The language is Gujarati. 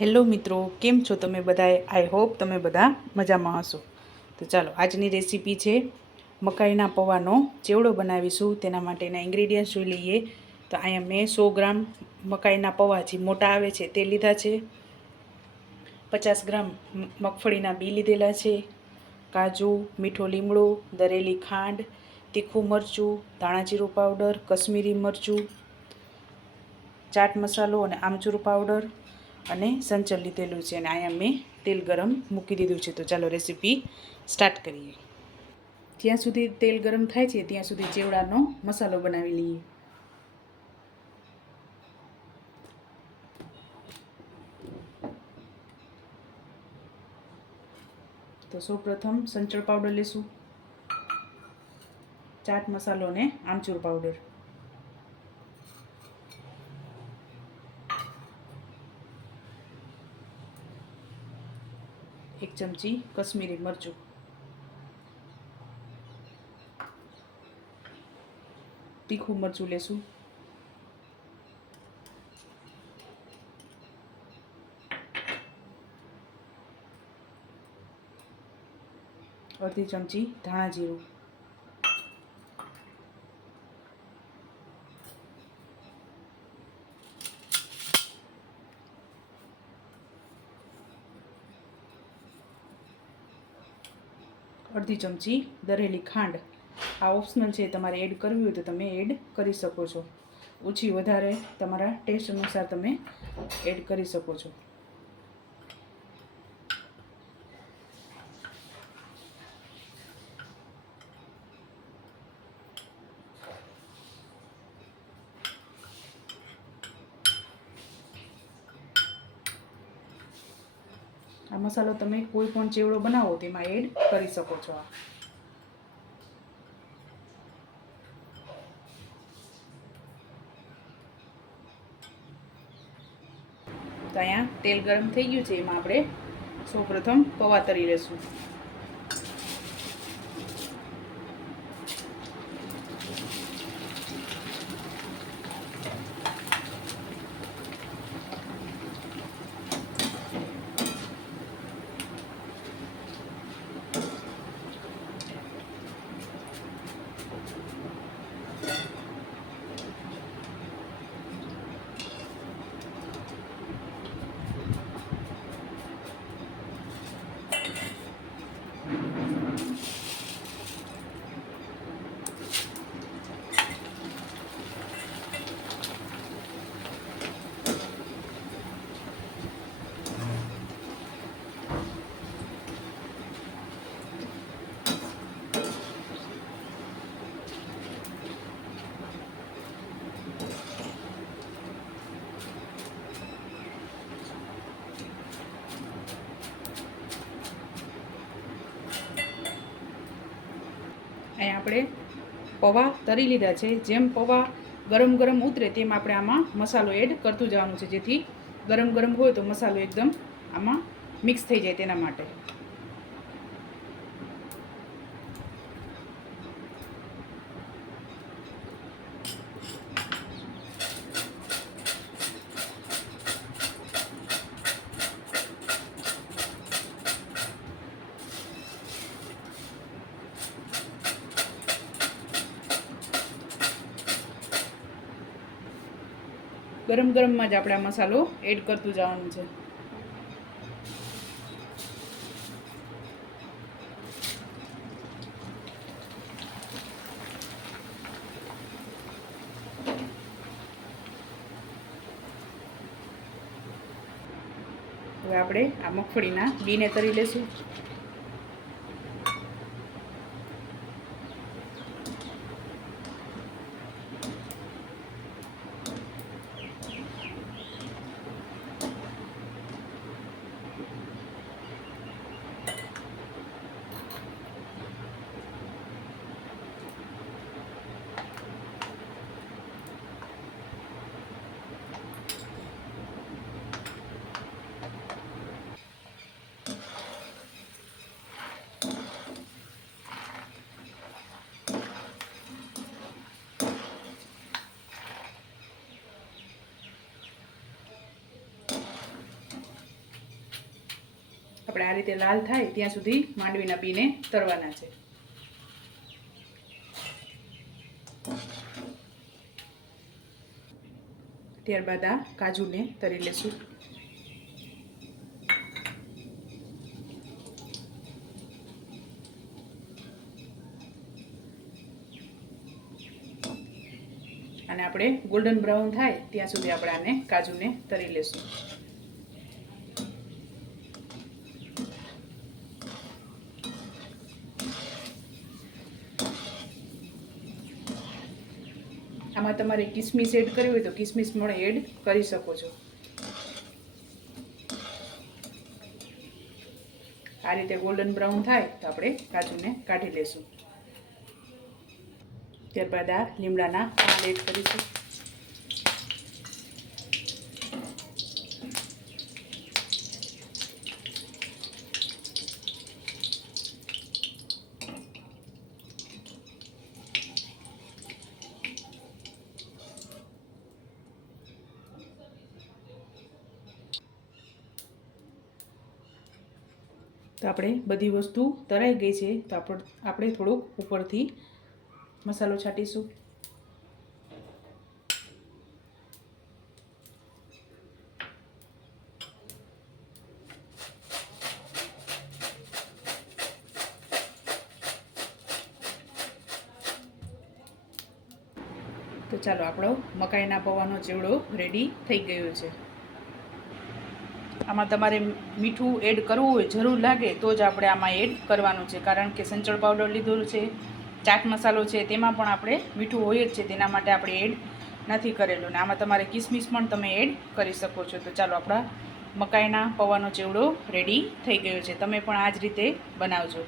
હેલો મિત્રો, કેમ છો તમે બધાએ? આઈ હોપ તમે બધા મજામાં હશો. તો ચાલો, આજની રેસીપી છે મકાઈના પૌવાનો. ચેવડો બનાવીશું, તેના માટેના ઇન્ગ્રીડિયન્ટ્સ જોઈ લઈએ. તો અહીંયા મેં સો ગ્રામ મકાઈના પૌવા જે મોટા આવે છે તે લીધા છે. પચાસ ગ્રામ મગફળીના બી લીધેલા છે. કાજુ, મીઠો લીમડો, દરેલી ખાંડ, તીખું મરચું, ધાણાજીરું પાવડર કશ્મીરી મરચું, ચાટ મસાલો અને આમચૂર પાવડર અને સંચળ લીધેલું છે અને અહીંયા મેં તેલ ગરમ મૂકી દીધું છે. તો ચાલો રેસીપી સ્ટાર્ટ કરીએ. જ્યાં સુધી તેલ ગરમ થાય છે, ત્યાં સુધી ચેવડાનો મસાલો બનાવી લઈએ. તો સૌપ્રથમ સંચળ પાવડર લેશું. ચાટ મસાલો ને આમચૂર પાવડર એક ચમચી કશ્મીરી મરચું તીખું મરચું લેશું અડધી ચમચી ધાણા જીરું અડધી ચમચી દરેલી ખાંડ. આ ઓપ્શનલ છે, તમારે એડ કરવી હોય તો તમે એડ કરી શકો છો. ઓછી વધારે તમારા ટેસ્ટ અનુસાર તમે એડ કરી શકો છો. આ મસાલો તમે કોઈ પણ ચેવડો બનાવો તેમાં એડ કરી શકો છો આ. તો અહીંયા તેલ ગરમ થઈ ગયું છે, એમાં આપણે સૌપ્રથમ પૌવા તરી લેશું. અહીંયા આપણે પૌવા તરી લીધા છે. જેમ પૌવા ગરમ ગરમ ઉતરે તેમ આપણે આમાં મસાલો એડ કરતું જવાનું છે. જેથી ગરમ ગરમ હોય તો મસાલો એકદમ આમાં મિક્સ થઈ જાય તેના માટે. ગરમ ગરમમાં જ આપણે આ મસાલો એડ કરતું જવાનું છે. હવે આપણે આ મગફળીના બીને તરી લેશું. આપણે આ રીતે લાલ થાય ત્યાં સુધી માંડવીના બીને તરવાના છે. ત્યારબાદ આ કાજુને તરી લેશું. અને આપણે ગોલ્ડન બ્રાઉન થાય ત્યાં સુધી આપણે આને કાજુને તરી લેશું. આમાં તમારે કિસમિસ એડ કરવી હોય તો કિસમિસ પણ એડ કરી શકો છો. આ રીતે ગોલ્ડન બ્રાઉન થાય તો આપણે કાજુને કાઢી લેશું. ત્યારબાદ આ લીમડાના પાન એડ કરીશું. તો આપણે બધી વસ્તુ તરાઈ ગઈ છે, તો આપણે આપણે થોડુંક ઉપરથી મસાલો છાંટીશું. તો ચાલો આપણો મકાઈના પૌવાનો ચેવડો રેડી થઈ ગયો છે. આમાં તમારે મીઠું એડ કરવું હોય જરૂર લાગે તો જ આપણે આમાં એડ કરવાનું છે. કારણ કે સંચળ પાવડર લીધો છે, ચાટ મસાલો છે, તેમાં પણ આપણે મીઠું હોય જ છે. તેના માટે આપણે એડ નથી કરેલું. ને આમાં તમારે કિસમિસ પણ તમે એડ કરી શકો છો. તો ચાલો આપણા મકાઈના પૌવાનો ચેવડો રેડી થઈ ગયો છે. તમે પણ આ જ રીતે બનાવજો.